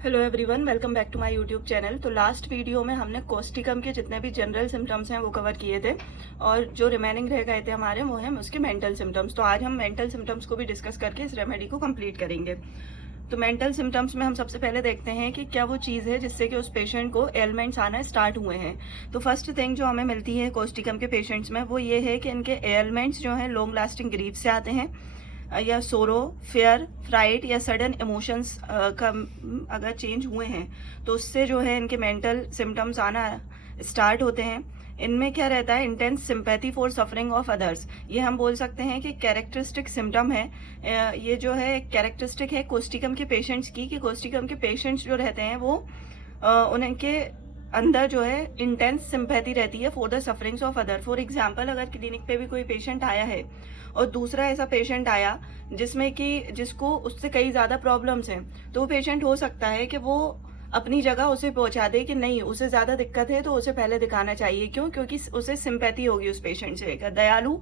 Hello everyone, welcome back to my YouTube channel. तो last video में हमने कोस्टिकम के जितने भी जनरल सिम्टम्स हैं वो कवर किए थे और जो रिमेनिंग रह गए थे हमारे वो हैं उसके मेंटल सिम्टम्स। तो आज हम मेंटल सिम्टम्स को भी डिस्कस करके इस रेमेडी को कंप्लीट करेंगे। तो मेंटल सिम्टम्स में हम सबसे पहले देखते हैं कि क्या वो चीज़ है जिससे कि उस पेशेंट को एलिमेंट्स आना स्टार्ट हुए हैं। तो फर्स्ट थिंग जो हमें मिलती है कोस्टिकम के पेशेंट्स में वो ये है कि इनके एलिमेंट्स जो हैं लॉन्ग लास्टिंग ग्रीफ से आते हैं या सोरो, फेयर, फ्राइड या सडन इमोशंस का अगर चेंज हुए हैं तो उससे जो है इनके मेंटल सिम्टम्स आना स्टार्ट होते हैं। इनमें क्या रहता है, intense sympathy for suffering of others. ये हम बोल सकते हैं कि कैरेक्टरिस्टिक सिम्टम है। ये जो है कैरेक्टरिस्टिक है कोस्टिकम के पेशेंट्स की, कि कोस्टिकम के पेशेंट्स जो रहते हैं वो उनके अंदर जो है इंटेंस सिंपैथी रहती है for the sufferings of other. For example, अगर क्लिनिक पे भी कोई पेशेंट आया है और दूसरा ऐसा पेशेंट आया जिसमें कि जिसको उससे कई ज़्यादा प्रॉब्लम्स हैं, तो वो पेशेंट हो सकता है कि वो अपनी जगह उसे पहुंचा दे कि नहीं, उसे ज़्यादा दिक्कत है तो उसे पहले दिखाना चाहिए। क्यों? क्योंकि उसे सिंपैथी होगी उस पेशेंट से। दयालु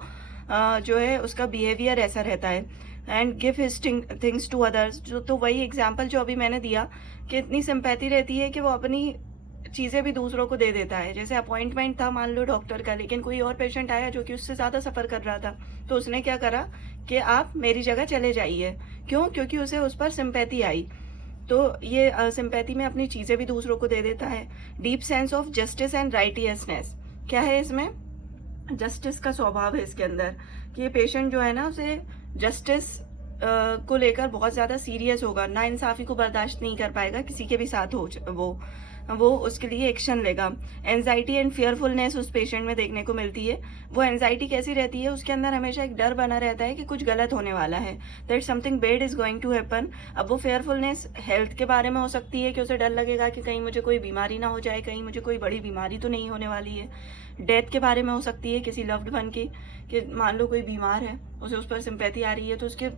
जो है उसका बिहेवियर ऐसा रहता है। And give his things to others. जो तो वही एग्जाम्पल जो अभी मैंने दिया कि इतनी सिंपैथी रहती है कि वो अपनी चीज़ें भी दूसरों को दे देता है। जैसे अपॉइंटमेंट था मान लो डॉक्टर का, लेकिन कोई और पेशेंट आया जो कि उससे ज़्यादा सफ़र कर रहा था, तो उसने क्या करा कि आप मेरी जगह चले जाइए। क्यों? क्योंकि उसे उस पर सिंपैथी आई। तो ये सिंपैथी में अपनी चीज़ें भी दूसरों को दे देता है। Deep sense of justice and righteousness. क्या है इसमें? जस्टिस का स्वभाव है इसके अंदर, कि ये पेशेंट जो है ना उसे जस्टिस को लेकर बहुत ज़्यादा सीरियस होगा, ना इंसाफ़ी को बर्दाश्त नहीं कर पाएगा किसी के भी साथ हो वो उसके लिए एक्शन लेगा। एंजाइटी एंड फियरफुलनेस उस पेशेंट में देखने को मिलती है। वो एंजाइटी कैसी रहती है, उसके अंदर हमेशा एक डर बना रहता है कि कुछ गलत होने वाला है, that something bad is going to happen. अब वो फेयरफुलनेस हेल्थ के बारे में हो सकती है कि उसे डर लगेगा कि कहीं मुझे कोई बीमारी ना हो जाए, कहीं मुझे कोई बड़ी बीमारी तो नहीं होने वाली है। डेथ के बारे में हो सकती है किसी लव्ड वन की, कि मान लो कोई बीमार है, उसे उस पर सिंपैथी आ रही है, तो उसके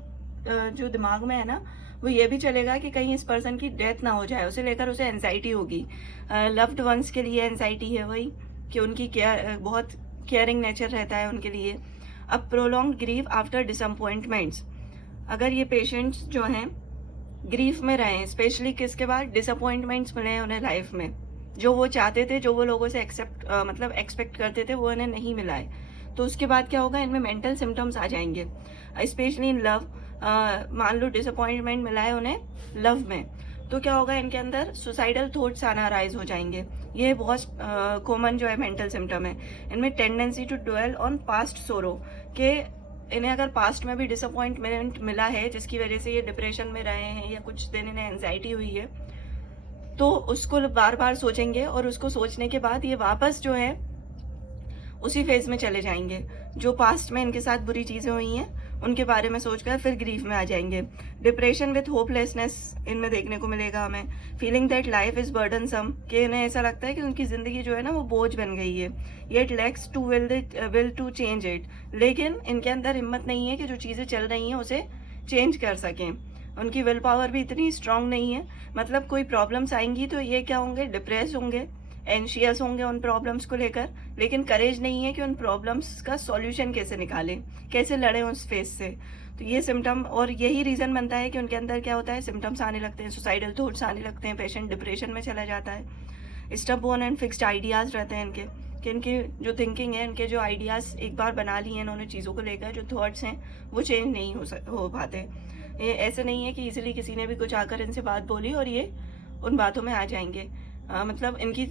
जो दिमाग में है ना वो ये भी चलेगा कि कहीं इस पर्सन की डेथ ना हो जाए, उसे लेकर उसे एंजाइटी होगी। लव्ड वंस के लिए एंजाइटी है वही, कि उनकी केयर, बहुत केयरिंग नेचर रहता है उनके लिए। अब प्रोलॉन्ग ग्रीफ आफ्टर डिसअपॉइंटमेंट्स। अगर ये पेशेंट्स जो हैं ग्रीफ में रहे हैं, स्पेशली किसके बाद, डिसअपॉइंटमेंट्स मिले हैं उन्हें लाइफ में, जो वो चाहते थे, जो वो लोगों से मतलब एक्सपेक्ट करते थे, वो इन्हें नहीं मिला है, तो उसके बाद क्या होगा, इनमें मेंटल सिम्टम्स आ जाएंगे। Specially in love. मान लो डिसअपॉइंटमेंट मिला है उन्हें लव में, तो क्या होगा, इनके अंदर सुसाइडल थॉट्स आना राइज हो जाएंगे। ये बहुत कॉमन जो है मेंटल सिम्टम है। इनमें tendency to dwell on past sorrow, के इन्हें अगर पास्ट में भी डिसअपॉइंटमेंट मिला है जिसकी वजह से ये डिप्रेशन में रहे हैं या कुछ दिन इन्हें एंजाइटी हुई है, तो उसको बार बार सोचेंगे और उसको सोचने के बाद ये वापस जो है उसी फेज में चले जाएंगे। जो पास्ट में इनके साथ बुरी चीज़ें हुई हैं उनके बारे में सोचकर फिर ग्रीफ में आ जाएंगे। डिप्रेशन विथ होपलेसनेस इनमें देखने को मिलेगा हमें। Feeling that life is burdensome, कि इन्हें ऐसा लगता है कि उनकी ज़िंदगी जो है ना वो बोझ बन गई है। Yet lacks to will to change it, लेकिन इनके अंदर हिम्मत नहीं है कि जो चीज़ें चल रही हैं उसे चेंज कर सकें। उनकी विल पावर भी इतनी स्ट्रांग नहीं है। मतलब कोई प्रॉब्लम्स आएंगी तो ये क्या होंगे, डिप्रेस होंगे, एंशियस होंगे उन प्रॉब्लम्स को लेकर, लेकिन करेज नहीं है कि उन प्रॉब्लम्स का सॉल्यूशन कैसे निकालें, कैसे लड़ें उस फेस से। तो ये सिम्टम, और यही रीज़न बनता है कि उनके अंदर क्या होता है, सिम्टम्स आने लगते हैं, सुसाइडल थॉट्स आने लगते हैं, पेशेंट डिप्रेशन में चला जाता है। स्टबबोर्न एंड फिक्स्ड आइडियाज़ रहते हैं इनके, कि इनकी जो थिंकिंग है, इनके जो आइडियाज़ एक बार बना लिए हैं इन्होंने चीज़ों को लेकर, जो थॉट्स हैं वो चेंज नहीं हो पाते। ये ऐसे नहीं है कि इजीली किसी ने भी कुछ आकर इनसे बात बोली और ये उन बातों में आ जाएंगे। मतलब इनकी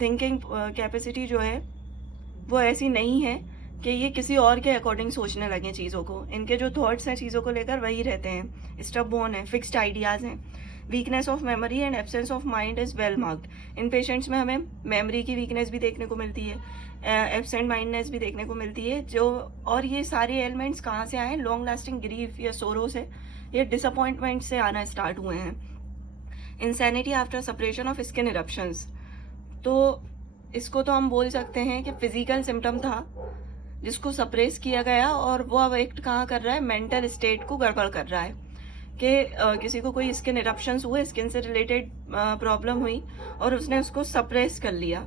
थिंकिंग कैपेसिटी जो है वो ऐसी नहीं है कि ये किसी और के अकॉर्डिंग सोचने लगे चीज़ों को। इनके जो थॉट्स हैं चीज़ों को लेकर वही रहते हैं। स्टबबोर्न है, फिक्स्ड आइडियाज़ हैं। Weakness of memory and absence of mind is well marked. In patients में हमें मेमोरी की वीकनेस भी देखने को मिलती है, एब्सेंट माइंडनेस भी देखने को मिलती है। और ये सारे एलिमेंट्स कहाँ से आए, लॉन्ग लास्टिंग ग्रीफ या सोरो से, ये डिसअपॉइंटमेंट से आना स्टार्ट हुए हैं। Insanity after separation of skin eruptions. तो इसको तो हम बोल सकते हैं कि फिजिकल सिम्टम था जिसको सप्रेस किया गया, और वो अब एक्ट कहाँ कर रहा है, मेंटल स्टेट को गड़बड़ कर रहा है। कि किसी को कोई स्किन इरप्शंस हुए, स्किन से रिलेटेड प्रॉब्लम हुई और उसने उसको सप्रेस कर लिया,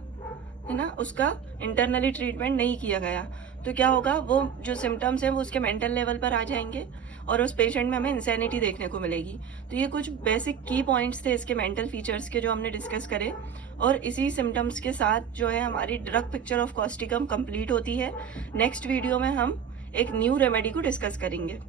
है ना, उसका इंटरनली ट्रीटमेंट नहीं किया गया, तो क्या होगा, वो जो सिम्टम्स हैं वो उसके मेंटल लेवल पर आ जाएंगे और उस पेशेंट में हमें इंसैनिटी देखने को मिलेगी। तो ये कुछ बेसिक की पॉइंट्स थे इसके मेंटल फीचर्स के जो हमने डिस्कस करे, और इसी सिम्टम्स के साथ जो है हमारी drug picture of Causticum complete होती है। नेक्स्ट वीडियो में हम एक न्यू रेमेडी को डिस्कस करेंगे।